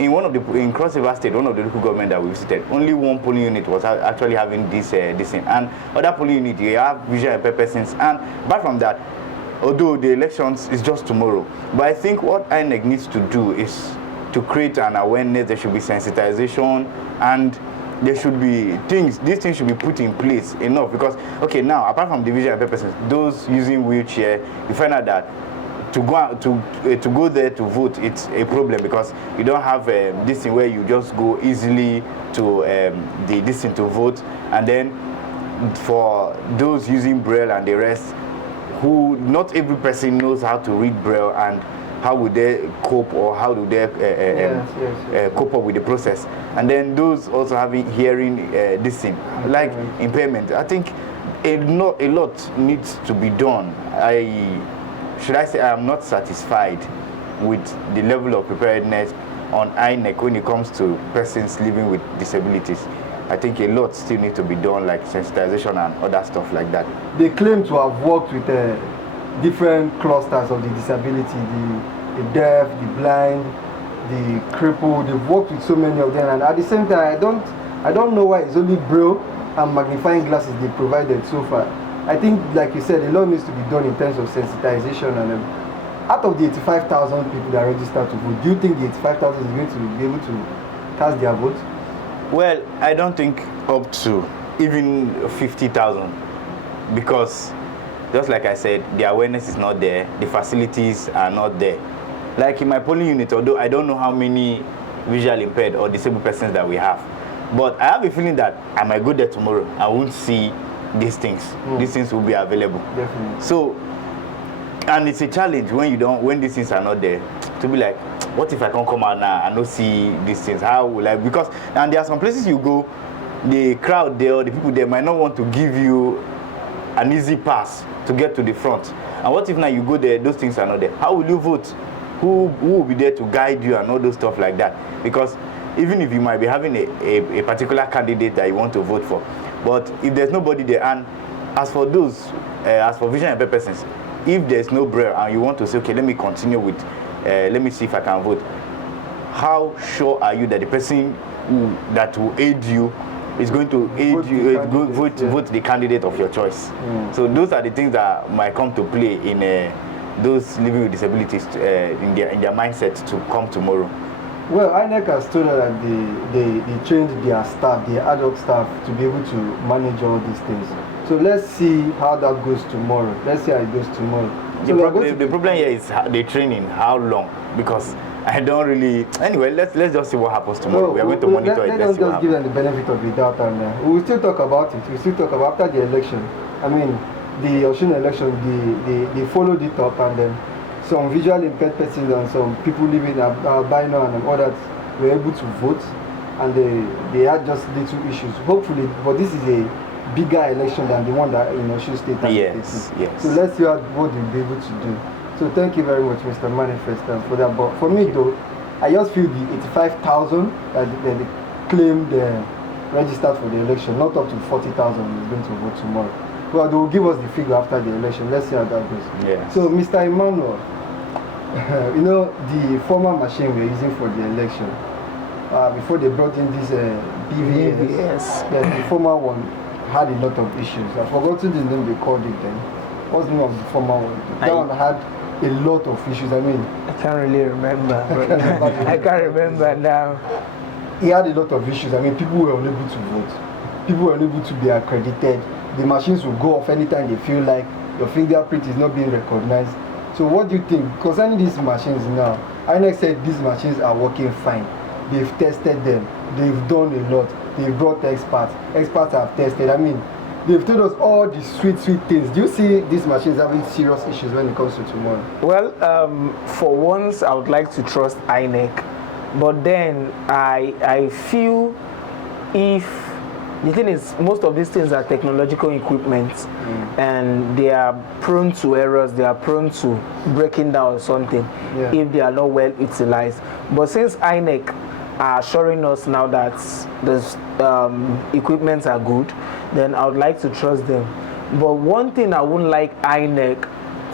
in Cross River State, one of the local government that we visited, only one polling unit was actually having this thing, and other polling unit you have visual impaired persons. And apart from that, although the elections is just tomorrow, but I think what INEC needs to do is to create an awareness. There should be sensitization, and there should be these things should be put in place enough. Because okay, now apart from the visual impaired persons, those using wheelchair, you find out that to go there to vote, it's a problem because you don't have this thing where you just go easily to this thing to vote. And then for those using braille and the rest, who not every person knows how to read braille, and how would they cope, or how do they cope up with the process? And then those also having hearing this thing, like impairment. I think a lot needs to be done. Should I say I am not satisfied with the level of preparedness on INEC when it comes to persons living with disabilities. I think a lot still needs to be done, like sensitization and other stuff like that. They claim to have worked with different clusters of the disability, the deaf, the blind, the crippled. They've worked with so many of them, and at the same time, I don't know why it's only braille and magnifying glasses they provided so far. I think, like you said, a lot needs to be done in terms of sensitization. And out of the 85,000 people that registered to vote, do you think the 85,000 is going to be able to cast their vote? Well, I don't think up to even 50,000, because just like I said, the awareness is not there, the facilities are not there. Like in my polling unit, although I don't know how many visually impaired or disabled persons that we have, but I have a feeling that I might go there tomorrow, I won't see these things. These things will be available. Definitely. So, and it's a challenge when these things are not there, to be like, what if I can't come out now and not see these things? How will I? Because, and there are some places you go, the crowd there or the people there might not want to give you an easy pass to get to the front. And what if now you go there, those things are not there? How will you vote? Who will be there to guide you and all those stuff like that? Because even if you might be having a particular candidate that you want to vote for, but if there's nobody there, and as for vision impaired persons, if there's no braille and you want to say, okay, let me continue with, let me see if I can vote, how sure are you that the person that will aid you is going to aid you, vote the candidate of your choice? So those are the things that might come to play in those living with disabilities in their mindset to come tomorrow. Well, INEC has told us that they trained their staff, their adult staff, to be able to manage all these things. So let's see how that goes tomorrow. Let's see how it goes tomorrow. So the problem here is the training. How long? Because I don't really. Anyway, let's just see what happens tomorrow. We are going to monitor it. Let's just give them the benefit of the doubt, and we will still talk about it. We will still talk about after the election. I mean, the Osun election, they followed it up, and then some visually impaired persons and some people living albino and others were able to vote, and they had just little issues. Hopefully, but this is a bigger election than the one that in Osun State. Yes, yes. So let's see what they'll be able to do. So thank you very much, Mr. Manifest, for that. But for me though, I just feel the 85,000 that they claimed registered for the election, not up to 40,000 is going to vote tomorrow. Well, they will give us the figure after the election. Let's see how that goes. Yeah. So, Mr. Emmanuel, you know, the former machine we're using for the election, before they brought in this BVS, the former one had a lot of issues. I've forgotten the name they called it then. What's the name of the former one? That one had a lot of issues. I mean, I can't really remember. I can't remember now. He had a lot of issues. I mean, people were unable to vote. People were unable to be accredited. The machines will go off anytime they feel like your fingerprint is not being recognized. So what do you think concerning these machines now? INEC said these machines are working fine. They've tested them. They've done a lot. They've brought experts. Experts have tested. I mean, they've told us all the sweet things. Do you see these machines having serious issues when it comes to tomorrow? Well, for once, I would like to trust INEC, but then I feel if the thing is, most of these things are technological equipment, and they are prone to errors. They are prone to breaking down or something if they are not well utilized. But since INEC are assuring us now that the equipment are good, then I would like to trust them. But one thing I wouldn't like INEC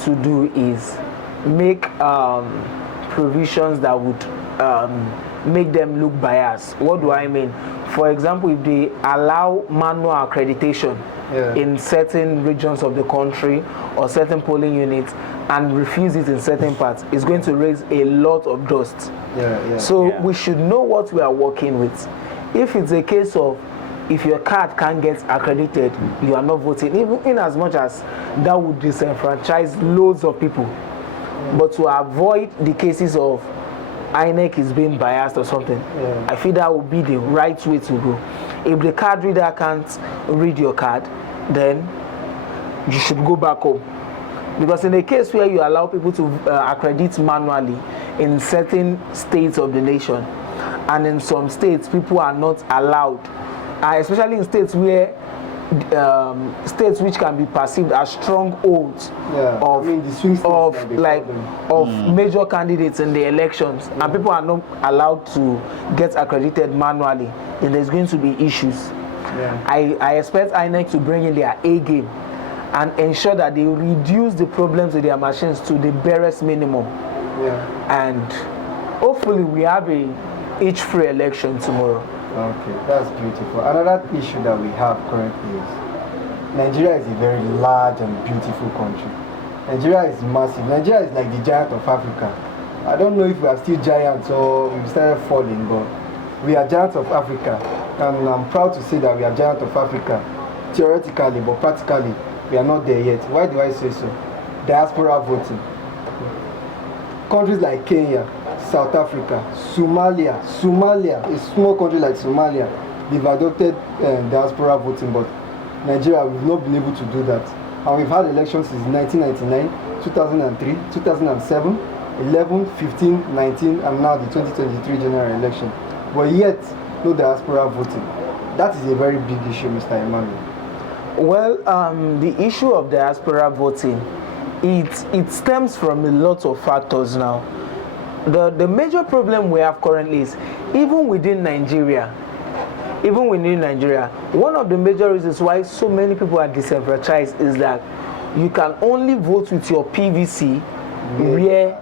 to do is make provisions that would make them look biased. What do I mean? For example, if they allow manual accreditation in certain regions of the country or certain polling units and refuse it in certain parts, it's going to raise a lot of dust. So we should know what we are working with. If it's a case of if your card can't get accredited, you are not voting, even in as much as that would disenfranchise loads of people. But to avoid the cases of INEC is being biased or something, I feel that would be the right way to go. If the card reader can't read your card, then you should go back home. Because in a case where you allow people to accredit manually in certain states of the nation, and in some states people are not allowed, especially in states where states which can be perceived as strongholds of major candidates in the elections, and people are not allowed to get accredited manually, then there's going to be issues. I expect INEC to bring in their A game and ensure that they reduce the problems with their machines to the barest minimum. And hopefully we have a free election tomorrow. Okay, that's beautiful. Another issue that we have currently is Nigeria is a very large and beautiful country. Nigeria is massive. Nigeria is like the giant of Africa. I don't know if we are still giants or we started falling, but we are giants of Africa. And I'm proud to say that we are giants of Africa. Theoretically, but practically, we are not there yet. Why do I say so? Diaspora voting. Countries like Kenya, South Africa, Somalia, a small country like Somalia, they've adopted diaspora voting, but Nigeria, we've not been able to do that. And we've had elections since 1999, 2003, 2007, 11, 15, 19, and now the 2023 general election. But yet, no diaspora voting. That is a very big issue, Mr. Emmanuel. Well, the issue of diaspora voting, it stems from a lot of factors now. The major problem we have currently is even within Nigeria, one of the major reasons why so many people are disenfranchised is that you can only vote with your PVC where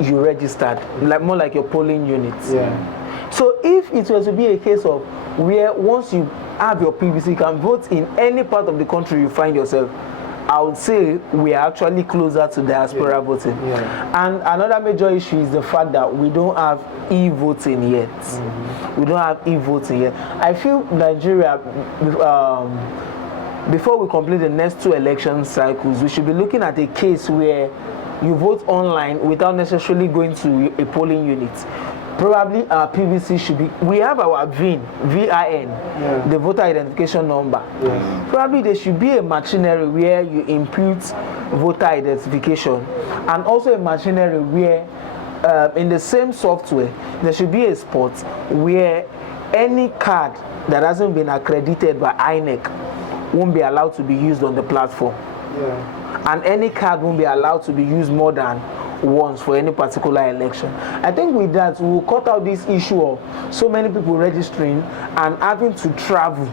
you registered, more like your polling units. So if it was to be a case of where once you have your PVC, you can vote in any part of the country you find yourself, I would say we are actually closer to diaspora voting. And another major issue is the fact that we don't have e-voting yet. We don't have e-voting yet. I feel Nigeria, before we complete the next 2 election cycles, we should be looking at a case where you vote online without necessarily going to a polling unit. Probably our PVC should be, we have our VIN, the voter identification number. Yes. Probably there should be a machinery where you input voter identification, and also a machinery where in the same software there should be a spot where any card that hasn't been accredited by INEC won't be allowed to be used on the platform. Yeah. And any card won't be allowed to be used more than once for any particular election. I think with that we will cut out this issue of so many people registering and having to travel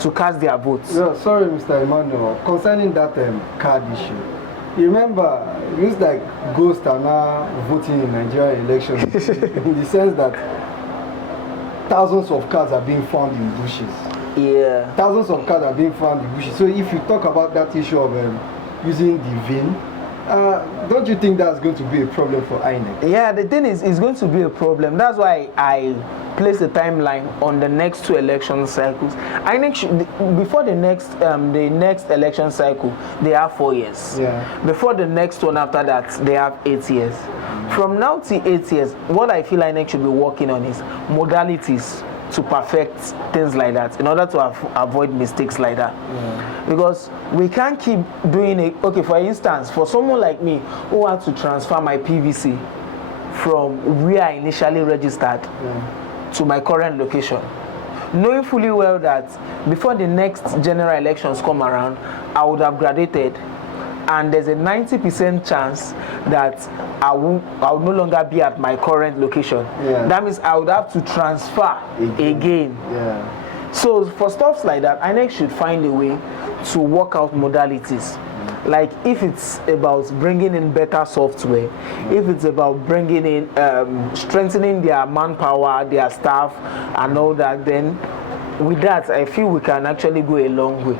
to cast their votes. Yeah, sorry, Mr. Emmanuel. Concerning that card issue, you remember it looks like ghosts are now voting in Nigerian elections in the sense that thousands of cards are being found in bushes. Yeah. Thousands of cards are being found in bushes. So if you talk about that issue of using the VIN, don't you think that's going to be a problem for INEC? Yeah, the thing is, it's going to be a problem. That's why I place a timeline on the next 2 election cycles. INEC should, before the next election cycle, they have 4 years. Yeah. Before the next one after that, they have 8 years. From now to 8 years, what I feel INEC should be working on is modalities to perfect things like that in order to avoid mistakes like that. Yeah. Because we can't keep doing it. Okay, for instance, for someone like me who had to transfer my PVC from where I initially registered to my current location, knowing fully well that before the next general elections come around, I would have graduated, and there's a 90% chance that I will no longer be at my current location. Yeah. That means I would have to transfer again. Yeah. So for stuff like that, INEC should find a way to work out modalities. Like if it's about bringing in better software, if it's about bringing in strengthening their manpower, their staff, and all that, then with that, I feel we can actually go a long way.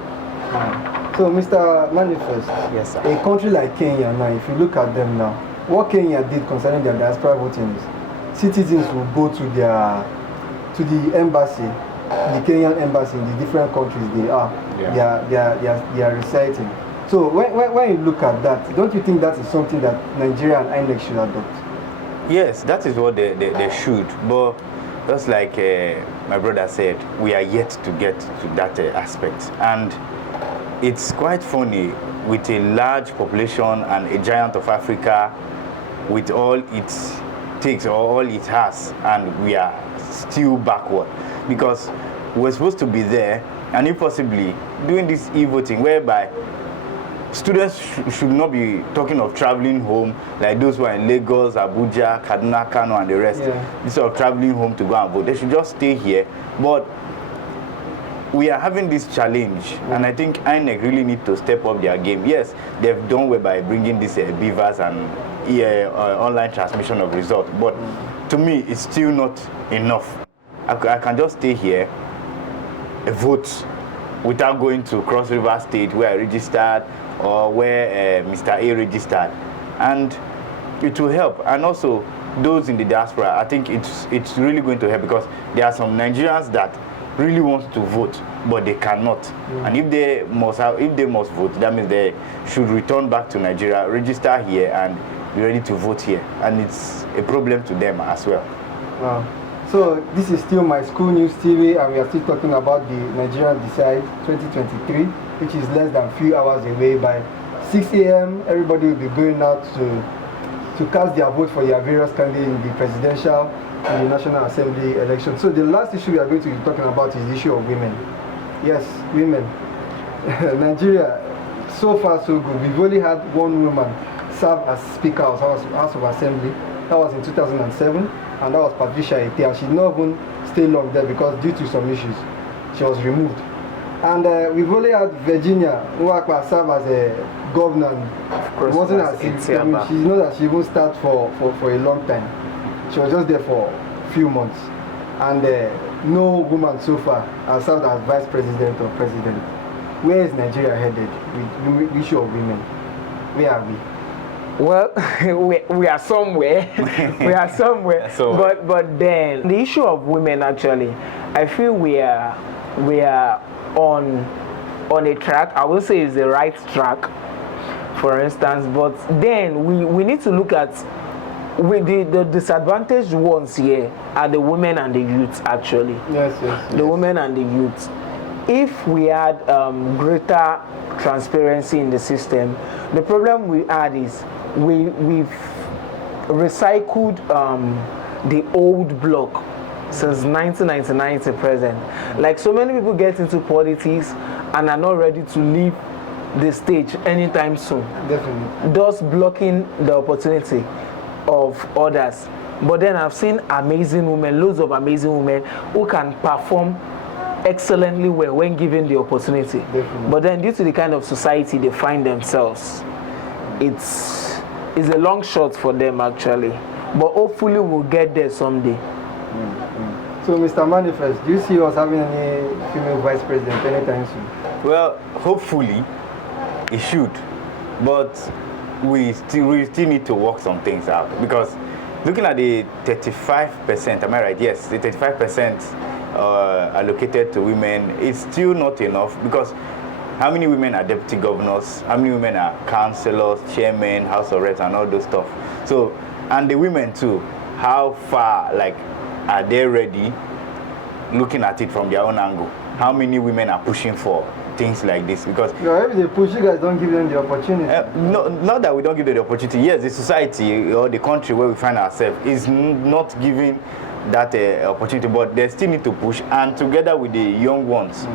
So, Mr. Manifest, Yes, sir. a country like Kenya now, if you look at them now, what Kenya did concerning their diaspora voting is citizens will go to the embassy, the Kenyan embassy in the different countries they are, they are residing. So when you look at that, don't you think that is something that Nigeria and INEC should adopt? Yes, that is what they should. But just like my brother said, we are yet to get to that aspect. And it's quite funny, with a large population and a giant of Africa, with all it takes or all it has, and we are still backward, because we're supposed to be there, and if possibly doing this e-voting whereby students should not be talking of traveling home, like those who are in Lagos, Abuja, Kaduna, Kano, and the rest. Instead of traveling home to go and vote, they should just stay here. But we are having this challenge, and I think INEC really need to step up their game. Yes, they've done well by bringing these beavers and online transmission of results, but to me, it's still not enough. I can just stay here, vote, without going to Cross River State where I registered, or where Mr. A registered, and it will help. And also those in the diaspora, I think it's really going to help, because there are some Nigerians that really want to vote but they cannot, and if they must vote, that means they should return back to Nigeria, register here, and be ready to vote here, and it's a problem to them as well. Wow. So this is still My School News TV, and we are still talking about the Nigerian Decide 2023, which is less than a few hours away. By 6 a.m., everybody will be going out to cast their vote for their various candidates in the presidential and the National Assembly election. So the last issue we are going to be talking about is the issue of women. Yes, women. Nigeria, so far so good. We've only had one woman serve as Speaker of House of Assembly. That was in 2007, and that was Patricia Etea. She did not even stay long there because due to some issues, she was removed. And we've only had Virginia, who served as a governor. It wasn't as if, she's not that she even started for a long time. She was just there for a few months. And no woman so far has served as vice president or president. Where is Nigeria headed with the issue of women? Where are we? Well, we are somewhere. We are somewhere. But then the issue of women, actually, I feel we are on a track. I will say it's the right track for instance. But then we need to look at the disadvantaged ones here are the women and the youth actually. Yes. The women and the youth. If we had greater transparency in the system, the problem we had is we've recycled the old block since 1999 to present. Like so many people get into politics and are not ready to leave the stage anytime soon. Definitely. Thus blocking the opportunity of others. But then I've seen amazing women, loads of amazing women who can perform excellently well when given the opportunity. Definitely. But then due to the kind of society they find themselves, it's a long shot for them actually. But hopefully we'll get there someday. So Mr. Manifest, do you see us having any female vice president anytime soon? Well, hopefully it should, but we still need to work some things out, because looking at the 35%, am I right? Yes, the 35% allocated to women is still not enough, because how many women are deputy governors, how many women are councillors, chairmen, house of reps and all those stuff. So, and the women too, how far are they ready, looking at it from their own angle? How many women are pushing for things like this? Because if they push, you guys don't give them the opportunity. no, not that we don't give them the opportunity. Yes, the society or the country where we find ourselves is not giving that opportunity, but they still need to push, and together with the young ones,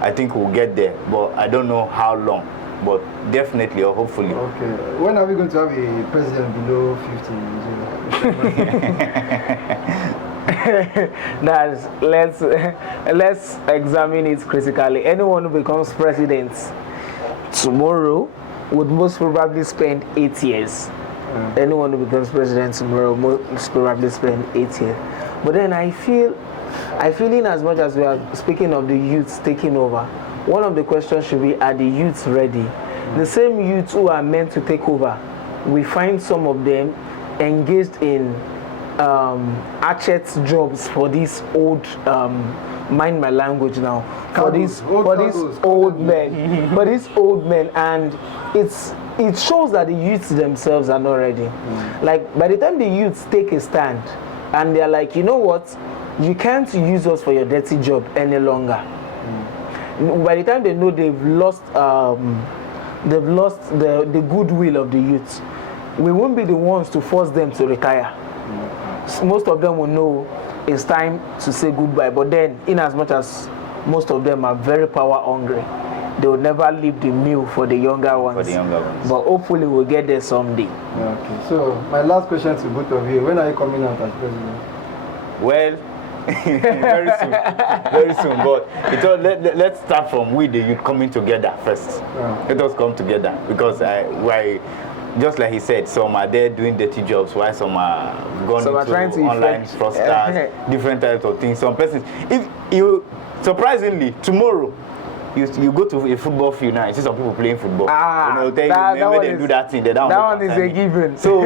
I think we'll get there, but I don't know how long, but definitely or hopefully. Okay. When are we going to have a president below 50? Let's examine it critically. Anyone who becomes president tomorrow would most probably spend 8 years. Anyone who becomes president tomorrow most probably spend 8 years. But then I feel in as much as we are speaking of the youths taking over, one of the questions should be, are the youths ready? The same youths who are meant to take over, we find some of them engaged in hatchet jobs for these old mind my language now for these old men and it shows that the youths themselves are not ready. Like by the time the youths take a stand and they're like, you know what, you can't use us for your dirty job any longer. By the time they know they've lost the goodwill of the youths, we won't be the ones to force them to retire. Most of them will know it's time to say goodbye, but then in as much as most of them are very power hungry, they will never leave the meal for the younger ones. But hopefully we'll get there someday. Okay, so my last question to both of you, when are you coming out as president? Well, very soon, but let's start from we the youth coming together first. Let us come together, because just like he said, some are there doing dirty jobs, while some are going into online fraudsters, different types of things. Some persons, if you surprisingly tomorrow you go to a football field now, you see some people playing football. They do that thing. That one is a given. So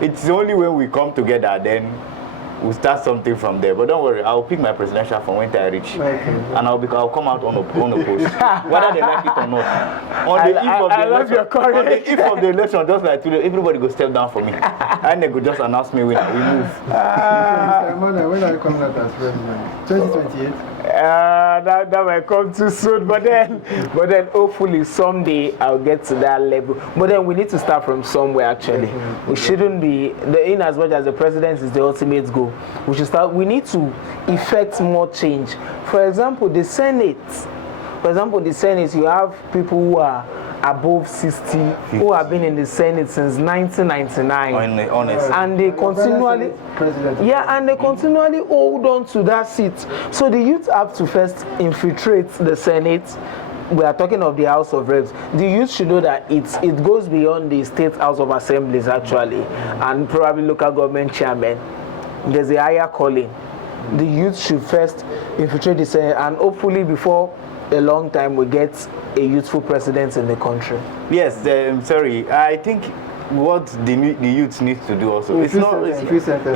it's only when we come together then we'll start something from there. But don't worry, I'll pick my presidential from when I reach, and I'll come out on a post, whether they like it or not. On the eve of the election, just like today, everybody go step down for me, and they go just announce me winner. We move. Mr. Emmanuel, when are you coming out as president? 2028. That might come too soon, but then hopefully someday I'll get to that level. But then we need to start from somewhere actually. We shouldn't be in as much as the president is the ultimate goal. We need to effect more change. For example, the Senate, you have people who are above 60 who have been in the Senate since 1999, and they continually hold on to that seat. So the youth have to first infiltrate the Senate. We are talking of the House of Reps. The youth should know that it goes beyond the State House of Assemblies actually, and probably local government chairmen. There's a higher calling. The youth should first infiltrate the Senate, and hopefully before a long time we get a youthful president in the country. Yes, sorry. I think what the youth needs to do also. It's not.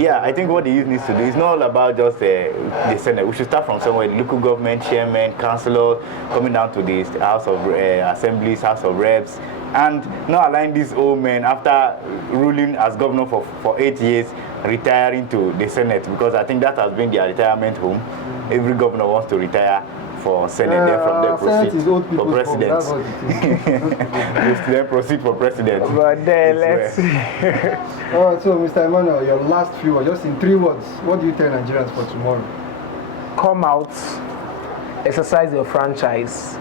Yeah, I think what the youth needs to do is not all about just the Senate. We should start from somewhere. The local government, chairman, councillor, coming down to the House of Assemblies, House of Reps, and not allowing these old men, after ruling as governor for 8 years, retiring to the Senate, because I think that has been their retirement home. Every governor wants to retire for Senate, then from there proceed for president. Then proceed for president. But then let's. All right, so Mr. Emmanuel, your last few words, just in 3 words, what do you tell Nigerians for tomorrow? Come out, exercise your franchise,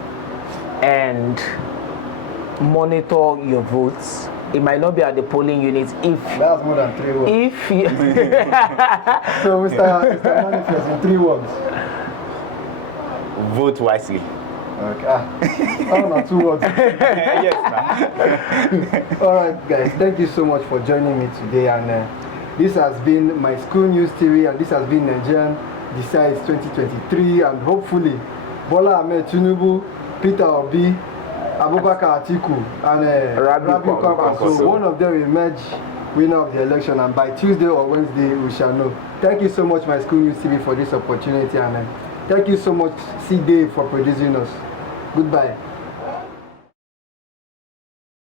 and monitor your votes. It might not be at the polling unit if that's more than 3 words. If you so Mr. Manifest, in 3 words. Vote wisely. Okay. Oh, no, 2 words. Yes, ma'am. All right, guys. Thank you so much for joining me today. And this has been My School News TV, and this has been Nigerian Decides 2023. And hopefully, Bola Ahmed Tinubu, Peter Obi, Abubakar Atiku, and Rabiu Kwankwaso. So one of them will emerge winner of the election, and by Tuesday or Wednesday we shall know. Thank you so much, My School News TV, for this opportunity, and thank you so much, C. Dave, for producing us. Goodbye.